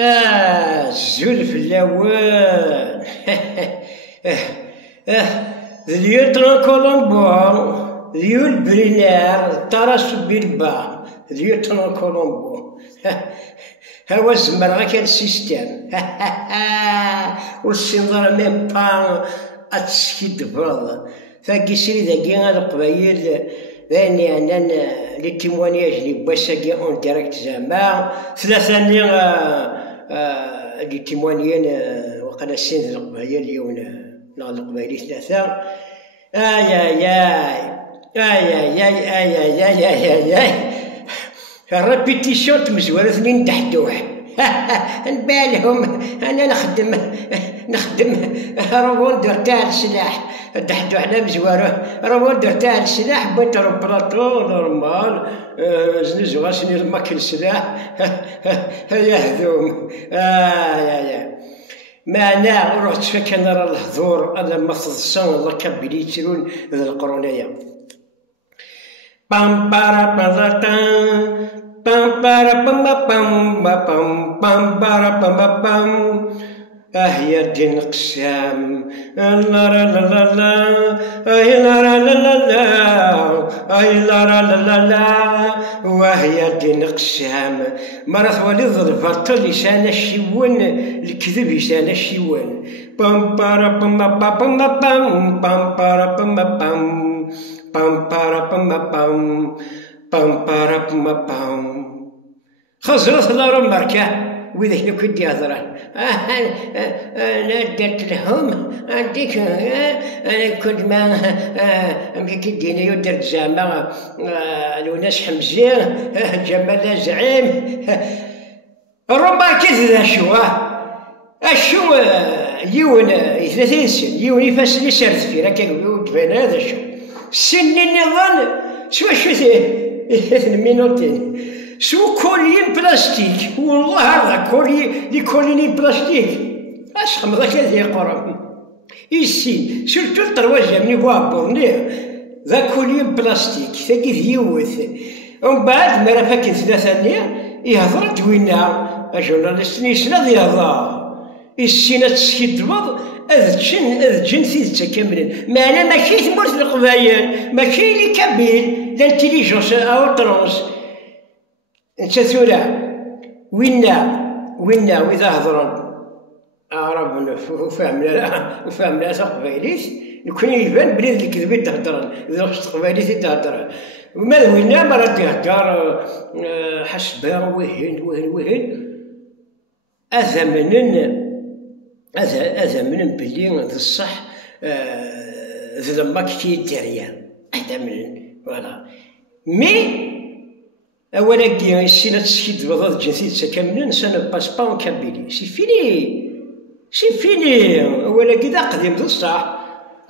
الزلف الأول ليوترون كولومبو ليو البرينار طرس بيلبا ليوترون كولومبو هوا الزمر غا كان السيستم والسنظر ميم با اتسكيد بض فاكي سري ذاكي غا القبايل باني انا لي تيموانياج لي بواساكي اون ديريكت زعما ثلاثة لي تيموانيان وقنا السن القبايل يون القبايلي ثلاثة اي الريبيتيسيون تمزوره ثنين تحدوح نبالهم انا نخدم روندر تاع السلاح تحدوح على مزواره روندر تاع السلاح بغيت بلاطو نورمال زنزو غاسني الماكل السلاح يا هذوم معنا رحت فكان راه الحضور انا ما تتصن الله كبلي يترون ذا القرونيه بام بارا بارا بام بارا بام بام بام بام بارا بام بام يا دين قسام لا لا لا لا اي لا لا لا لا اي لا لا لا لا وهي دين قسام مرات وليد البطل لسان الشيون الكذب لسان الشيون بام بارا بام بام بام بام بارا بام بام بام بارا بام بام بام بارا بام بام خزرت دار المركه وإذا شنو كنت يهضران أنا درت لهم عنديك أنا كنت ما كيديني ودرت زعما لوناس حمزة جمال زعيم ربما كذا شو يون 30 سنة يون يفاسني سرت فيه راك يقولوا تبان هذا شو سن النظام شو مينوتين سو كولين بلاستيك والله هذا لي كوليني بلاستيك اش خمضة كذا قرب يسي سيرتو الطرواجة مني بوابورني ذا كولين بلاستيك ثاكي ذيوث ومن بعد مرا فاكن ثلاثة يهضر دوينا جورناليست نيسنا ذي هضر السينة تسكيد الوضع أذ جن ثيثة كاملين معنا ماشي ثمورت القبايل ماشي لي كابيل لانتيليجونس أو ترونس انت ثورة وينا وإذا هضرون عرب وفهمنا تقبايليت نكون يبان بلي ذيك الكذبة تهضرن إذا خصت تقبايليت تهضرن وما وينا مرة تهضر حسبها وهن أثمن بلي ذا الصح ذا ما كي داريا أثمن فوالا مي أولا كي السينة تسكيد بضاد جنسيت كاملين سا نو باس با اون كابيلي سي فيني أولا كي دا قديم ذا الصح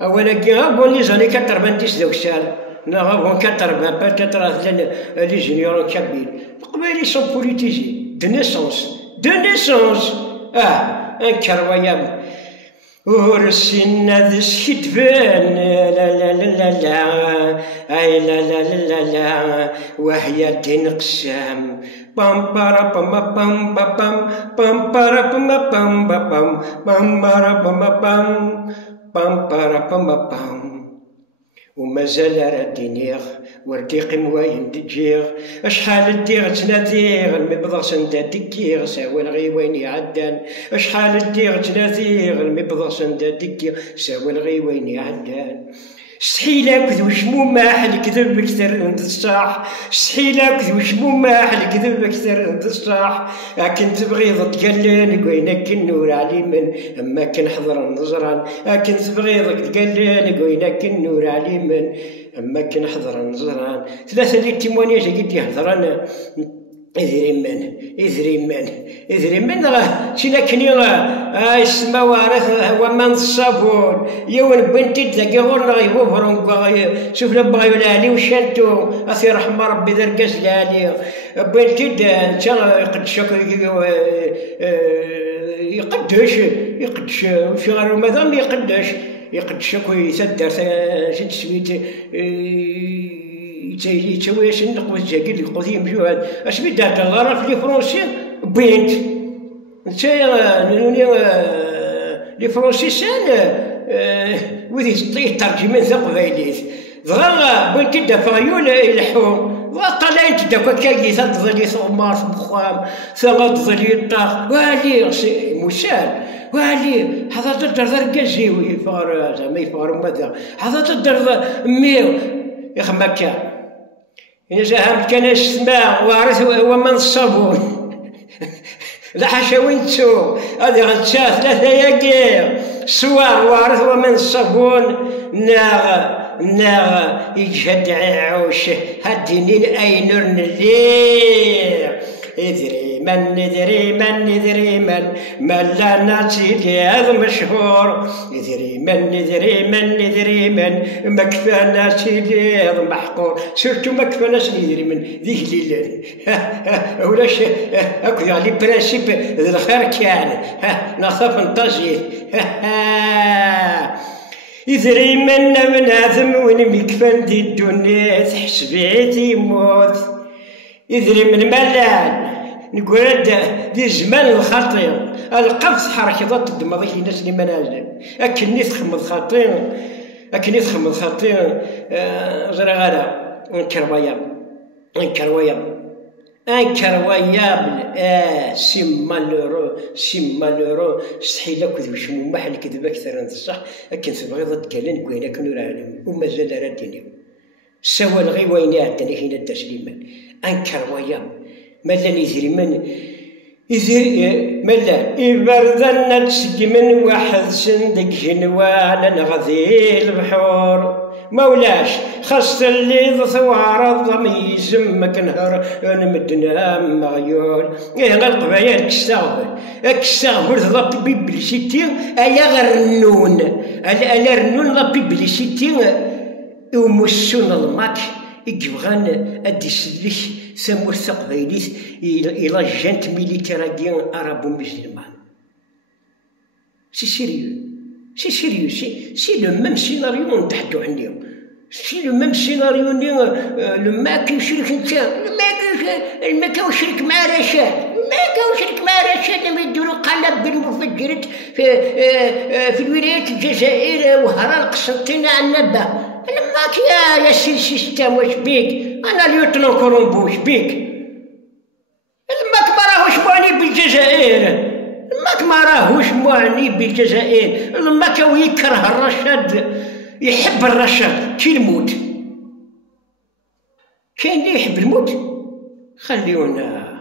أولا كي بون لي زاني 90 ذاك الشهر نا بون 80 لي جونيور كابيل القبايلي سون بوليتيزي دو نيسونس كرويا ورسينا ذا الشدفان لا لا لا لا اي لا لا لا لا وهي دين قسام بام بارا بام بام بام بام بارا بام بام بام بام بارا بام بام بام بارا بام بام ومازال راه دينيغ وردي قمواين دجيغ اشحال ديغ تناديغ المبضاس ندا دكيغ ساوى الغيوين يعدان اشحال ديغ تناديغ المبضاس ندا دكيغ ساوى الغيوين يعدان استحيلك ذو شموماح الكذب اكثر من الصاح استحيلك ذو شموماح الكذب اكثر من الصاح لكن تبغيض تقلين قوينك النور علي من اما كنحضر النظران لكن تبغيضك تقلين قوينك النور علي من اما كنحضر النظران ثلاثة لي تيموانياج قد يحضران إذري من غا تلاكني غا السما وارث ومن الصابون يون بنتي تلاقي غورنا غيبوفرون شوف لبغا يولالي وشانتو أثي رحمة ربي ذرقاس لالي بنتي انت يقدشك يقدش في غير المذام يقدشك ويسدر شد سويت يتسوي نقوى الجاكيل القديم شو هذا اش بدات الغرف في فرنسي بنت نتايا نوني لي فرونسيسان وذي يترجمين تقبايليت دغا بغيتي دافايول يلحو طالعين تداك كاكي تظلي ثمار في مخام تظلي الطاق والي مسال والي هذا تدر ركازي يفار زعما يفار ماذا هذا تدر ميو يخمكا إن جاهم كان السماء وارث ومن الصابون لا حاشا وينتو هذه غتشاف ثلاثة ياكير سوار وارث ومن الصابون ناغ يجهد عوش هديني الاينور نلير ادري من لا ناتي هذا مشهور ادري من ما كفاناش هذا محقور سيرتو ما كفاناش ندري من ذيك الليل ولاش هاكو لي برانسيب الخير كان نخاف نطاجي يدري منا بنادم وين ميكفان دي الدنيا تحسبيه تيموت يدري من ملان نقول دي زمان الخطير القفص حركة ضد دماغي الناس اللي منازل أكني تخمض خطير زرا غادا انكرويابل سي مالورو استحيل كذب شمو محل كذب اكثر من الصح لكن تبغي ضد كلان كوينه كنور عالم ومازال راه دينيو سوى الغي وين عندنا هنا التسليمان انكرويابل مالا يزري من يزري مالا يبردنا تسقمن واحد صندق جنوان نغذي البحور مولاش خاصة اللي ثوار الضمي يزمك نهر نمدنا مغيول إيه القبايل كستغفر لا بيبليسيتي أيا غرنون ألا رنون لا بيبليسيتي ومسون الماك يبغان أدي سلك ثمور تقبايليت إلى جانت ميليتيراكيا أرابو مسلمان سي سيريو سي لو ميم سيناريو نتحدو عليه سي لو ميم سيناريو لو ماك يشرك انت الماك يشرك مع رشاد لما يديروا قلب بالمفجرات في الولايات الجزائر وهران قسنطينة عنبة الماك يا سيستم واش بيك انا ليوتنون كولومبو واش بيك الماك ما راهوش معني بالجزائر الماك ما راهوش معني بالجزائر الماك يكره الرشاد يحب الرشاد كي الموت كاين اللي يحب الموت خليونا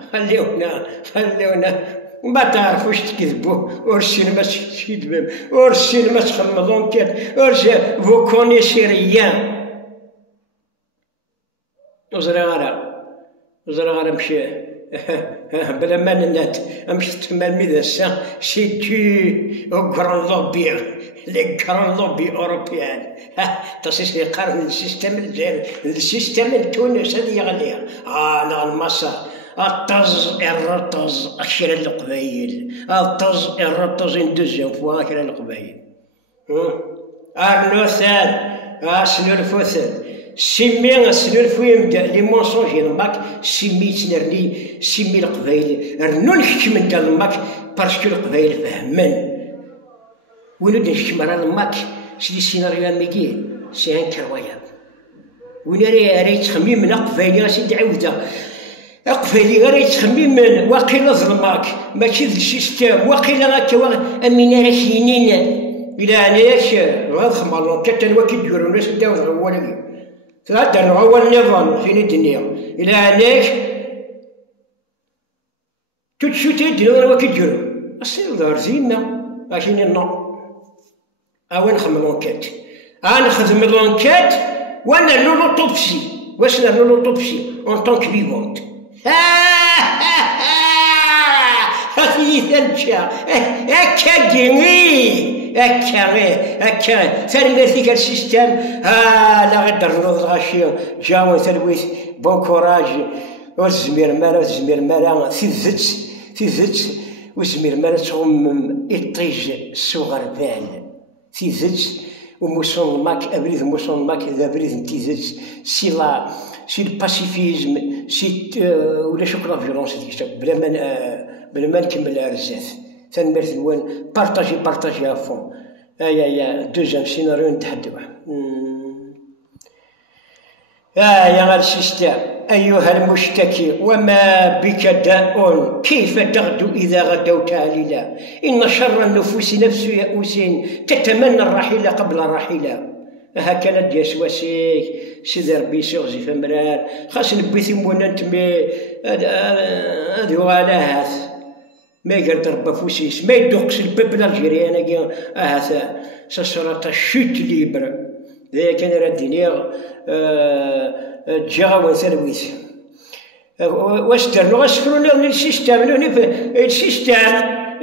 ما تعرفوش تكذبوا والسينما تكذبوا والسينما تخمضون كان فو كونيسي ريان وزرا غالا مشي بلا ما ننات امشي تما الميداسا سي تو او كرون لوبي لي كرون لوبي اوروبيان تصيص لي قرن السيستم الجزائري السيستم التونس هذه يغليها لا المسا الطز الرطز أكشر القبايل الطز الرطز دوزيام فوا أكشر القبايل أرنوثان أسنو الفوثان سمي أسنو الفويم لي مونسونجي الماك سمي تنرني سمي القبايل رنو نحكي من دا الماك بارسكو القبايل فهمان ولود نحكي مرا الماك سيدي سيناريو أميكي سي ان كروياب وين راه يتخمم من قبايلي سيدي عاودة أقفالي غير يتخمم من واقيلا ظلماك ماشي ذا السيستم واقيلا هاكا أمين راه كاينين إلا عناياك غاد خمر لونكات أنا كي تديرو الناس داو غوالاكي تغادر غوال النظام فين الدنيا إلا عناياك تتشو تيديرو أنا كي تديرو أصير دار زينا عشان النوع أوين نخمم لونكات أنا نخدم لونكات وأنا نولو طوبسي واش نولو طوبسي أون طونك فيفونت هذه ثلجة هكا جميل هكا ثاني ذيك السيستم لا غدر نوض الغاشي جاون ثلويث بون كوراج والزمير مالا تيزت والزمير مالا تغمم إطيج صغر بال تيزت وموسون الماك أبريد موسون الماك إذا بريد نتيزت سي الباسيفيزم سي ولا شكرا فيولونس بلا ما بلا ما نكمل رزاف. تنمرت وين بارطاجي افون. يا دوزيام سيناريو نتحدوا. يا غير سيستم أيها المشتكي وما بك داء كيف تغدو إذا غدوت عليلا إن شر النفوس نفس يئوس تتمنى الرحيل قبل الرحيل. هكذا دياس واسيك سيدي ربي سيغزي فمرار خاص نبي ثمونا نتمي هذو على هاث ما يقدر ربا فوسيس ما يدوقش الباب الالجيري انا هاث سسرات الشوت ليبر ذا كان رادينيغ جاغا وثرويث واسترنو غاسفرو السيستم السيستم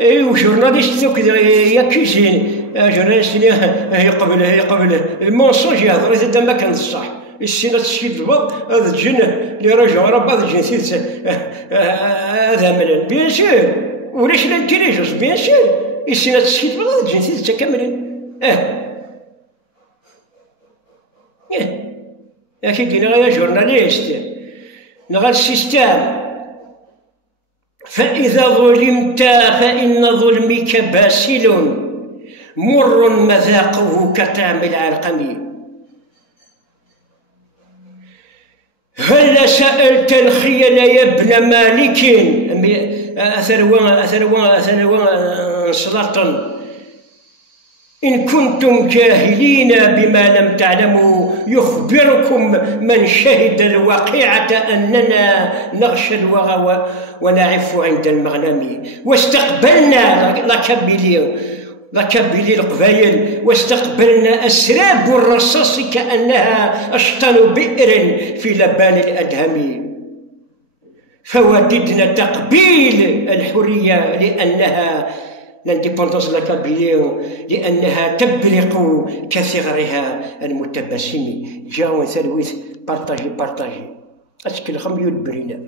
وجورناليست يا كوزين جورناليست يقبل المونسونج يهضر إذا ما كان الصح السينات تشيد الوضع هذا الجن اللي راجع ربا هذا الجن ثيث هذا ملل بيان سور ولاش الانتيليجونس بيان سور السينات تشيد الوضع هذا الجن ثيث كاملين كي دينا غير جورناليست نغا السيستم فإذا ظلمت فإن ظلمك باسل مر مذاقه كطعم العلقم. هل سألت الخيل يا ابن مالك أثر سلطا إن كنتم جاهلين بما لم تعلموا يخبركم من شهد الواقعة أننا نغشى الوغى ونعف عند المغنم واستقبلنا لكبلي القبايل واستقبلنا أسراب الرصاص كأنها أشطن بئر في لبان الأدهم فوددنا تقبيل الحرية لأنها لانديبوندونس لاكابيليو لأنها تبرق كثغرها المتبسم. جاو ثلويث بارطاجي أشكل خميول برينا.